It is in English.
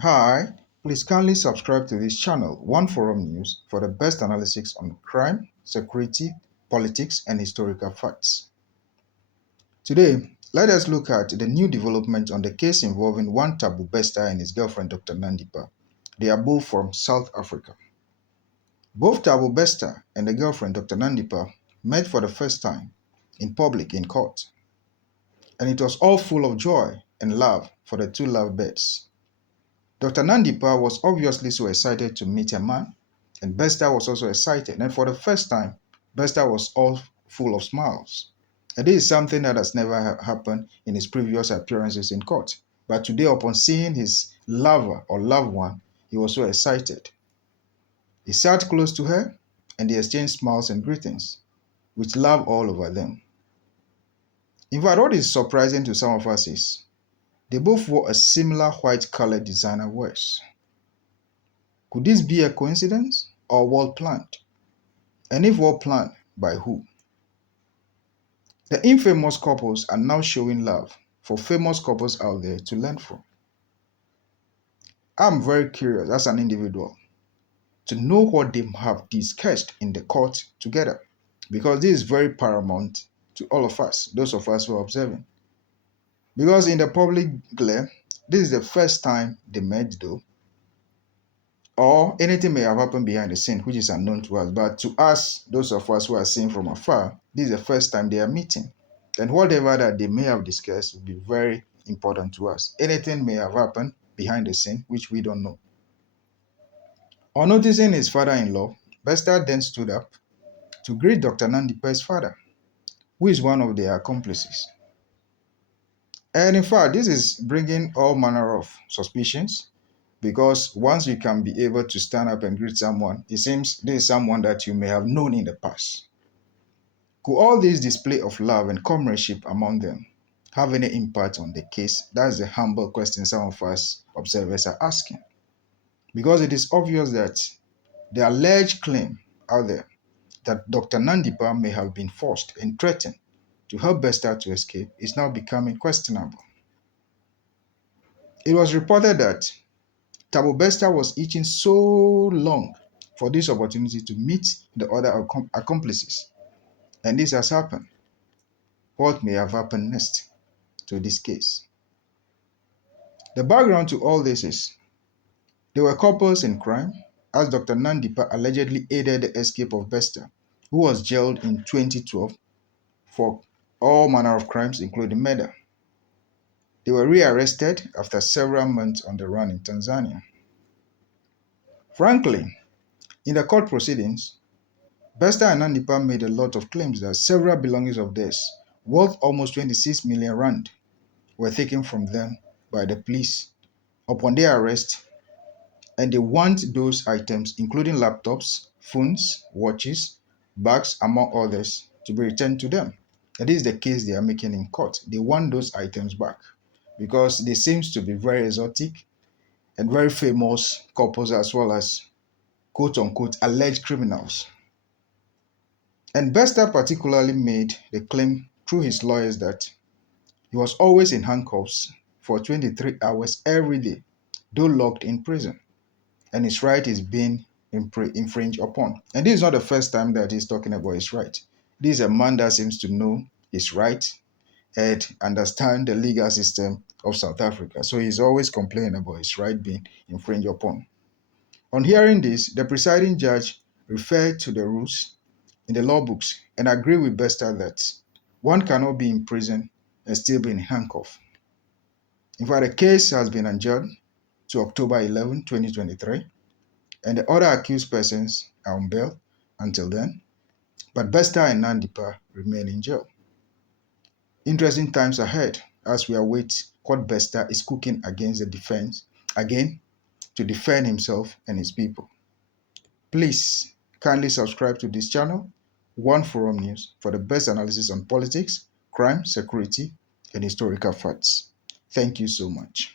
Hi, please kindly subscribe to this channel, One Forum News, for the best analysis on crime, security, politics, and historical facts. Today, let us look at the new development on the case involving one Thabo Bester and his girlfriend Dr. Nandipha. They are both from South Africa. Both Thabo Bester and the girlfriend Dr. Nandipha met for the first time in public in court, and it was all full of joy and love for the two lovebirds. Dr. Nandipha was obviously so excited to meet a man, and Bester was also excited. And for the first time, Bester was all full of smiles. And this is something that has never happened in his previous appearances in court. But today, upon seeing his lover or loved one, he was so excited. He sat close to her, and they exchanged smiles and greetings, with love all over them. In fact, what is surprising to some of us is they both wore a similar white-colored designer wears. Could this be a coincidence or well planned? And if well planned, by who? The infamous couples are now showing love for famous couples out there to learn from. I'm very curious as an individual to know what they have discussed in the court together, because this is very paramount to all of us, those of us who are observing. Because in the public glare, this is the first time they met though, or anything may have happened behind the scene which is unknown to us, but to us, those of us who are seeing from afar, this is the first time they are meeting, and whatever that they may have discussed will be very important to us. Anything may have happened behind the scene which we don't know. On noticing his father-in-law, Bester then stood up to greet Dr. Nandipha's father, who is one of their accomplices. And in fact, this is bringing all manner of suspicions, because once you can be able to stand up and greet someone, it seems this is someone that you may have known in the past. Could all this display of love and comradeship among them have any impact on the case? That's the humble question some of us observers are asking. Because it is obvious that the alleged claim out there that Dr. Nandipha may have been forced and threatened to help Bester to escape is now becoming questionable. It was reported that Thabo Bester was itching so long for this opportunity to meet the other accomplices, and this has happened. What may have happened next to this case? The background to all this is they were couples in crime, as Dr. Nandipha allegedly aided the escape of Bester, who was jailed in 2012 for all manner of crimes, including murder. They were rearrested after several months on the run in Tanzania. Frankly, in the court proceedings, Bester and Nandipha made a lot of claims that several belongings of theirs, worth almost 26 million rand, were taken from them by the police upon their arrest, and they want those items, including laptops, phones, watches, bags, among others, to be returned to them. And this is the case they are making in court. They want those items back because they seem to be very exotic and very famous couples, as well as quote-unquote alleged criminals. And Bester particularly made the claim through his lawyers that he was always in handcuffs for 23 hours every day, though locked in prison, and his right is being infringed upon. And this is not the first time that he's talking about his right. This is a man that seems to know his right and understand the legal system of South Africa. So he's always complaining about his right being infringed upon. On hearing this, the presiding judge referred to the rules in the law books and agreed with Bester that one cannot be in prison and still be in handcuffs. In fact, the case has been adjourned to October 11, 2023, and the other accused persons are on bail until then, but Bester and Nandipha remain in jail. Interesting times ahead as we await what Bester is cooking against the defense, again, to defend himself and his people. Please kindly subscribe to this channel, One Forum News, for the best analysis on politics, crime, security, and historical facts. Thank you so much.